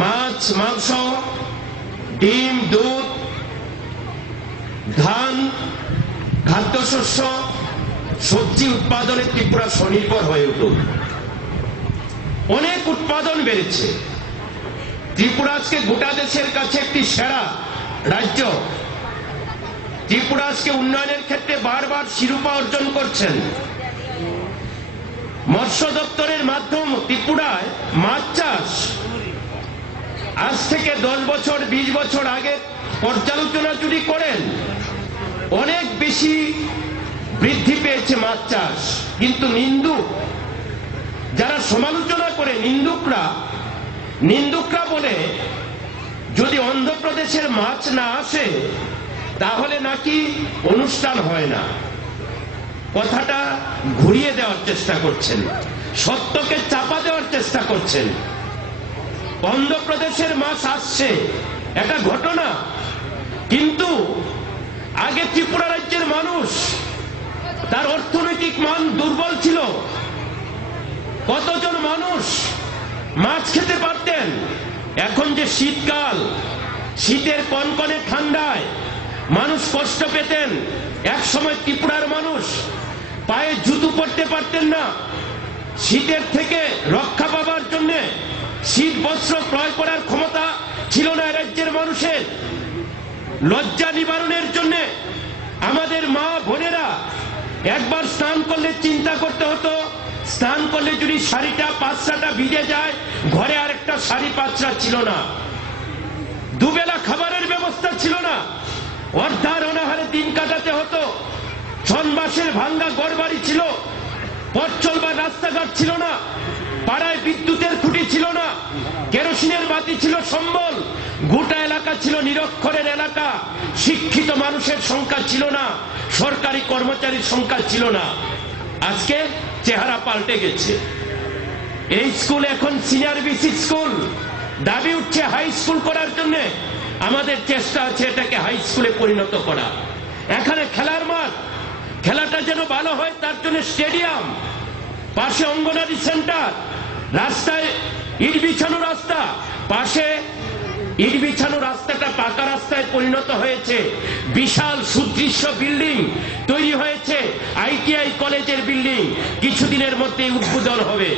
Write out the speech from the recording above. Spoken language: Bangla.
মাছ, মাংস, ডিম, দুধ, ধান, খাদ্যশস্য, সবজি উৎপাদনে ত্রিপুরা স্বনির্ভর হয়ে উঠুক। অনেক উৎপাদন বেড়েছে। ত্রিপুরা আজকে গোটা দেশের কাছে একটি সেরা রাজ্য। ত্রিপুরা আজকে উন্নয়নের ক্ষেত্রে বারবার শিরোপা অর্জন করছেন। মৎস্য দপ্তরের মাধ্যম ত্রিপুরায় মাছ চাষ আজ থেকে 10 বছর 20 বছর আগে পর্যালোচনা যদি করেন অনেক বেশি বৃদ্ধি পেয়েছে মাছ চাষ। কিন্তু নিন্দুক যারা সমালোচনা করে নিন্দুকরা বলে যদি অন্ধ্রপ্রদেশের মাছ না আসে তাহলে নাকি অনুষ্ঠান হয় না। কথাটা ঘুরিয়ে দেওয়ার চেষ্টা করছেন, সত্যকে চাপা দেওয়ার চেষ্টা করছেন। অন্ধ্রপ্রদেশের মাছ আসছে একটা ঘটনা, কিন্তু আগে ত্রিপুরা রাজ্যের মানুষ তার অর্থনৈতিক মান দুর্বল ছিল। কতজন মানুষ মাছ খেতে পারতেন? এখন যে শীতকাল, শীতের কনকনে ঠান্ডায় মানুষ কষ্ট পেতেন। এক সময় ত্রিপুরার মানুষ পায়ে জুতো পরতে পারতেন না। শীতের থেকে রক্ষা পাবার জন্য শীত বস্ত্র ক্রয় করার ক্ষমতা ছিল না রাজ্যের মানুষের। লজ্জা নিবারণের জন্য আমাদের মা বোনেরা একবার স্নান করলে চিন্তা করতে হতো, স্নান করলে যদি শাড়িটা পাঁচরাটা ভিজে যায় ঘরে আরেকটা শাড়ি পাঁচরা ছিল না। দুবেলা খাবারের ব্যবস্থা ছিল না, অর্ধার অনাহারে দিন কাটাতে হতো। ছনবাসের ভাঙ্গা ঘরবাড়ি ছিল, পথ চলবার রাস্তাঘাট ছিল না, পাড়ায় বিদ্যুতের খুঁটি ছিল না, কেরোসিনের বাতি ছিল সম্বল, গোটা এলাকা ছিল নিরক্ষরের এলাকা, শিক্ষিত মানুষের সংখ্যা ছিল না, সরকারি কর্মচারীর সংখ্যা ছিল না। আজকে চেহারা পাল্টে গেছে। এই স্কুল এখন সিনিয়র বিসি স্কুল, দাবি উঠছে হাই স্কুল করার জন্য। আমাদের চেষ্টা আছে এটাকে হাই স্কুলে পরিণত করা। এখানে খেলার মাঠ, খেলাটা যেন ভালো হয় তার জন্য স্টেডিয়াম, পাশে অঙ্গনারী সেন্টার, রাস্তায় ইট বিছানো রাস্তা, পাশে ইট বিছানো রাস্তাটা পাকা রাস্তায় পরিণত হয়েছে। বিশাল সুদৃশ্য বিল্ডিং তৈরি হয়েছে, ITI কলেজের বিল্ডিং কিছুদিনের মধ্যে উদ্বোধন হবে।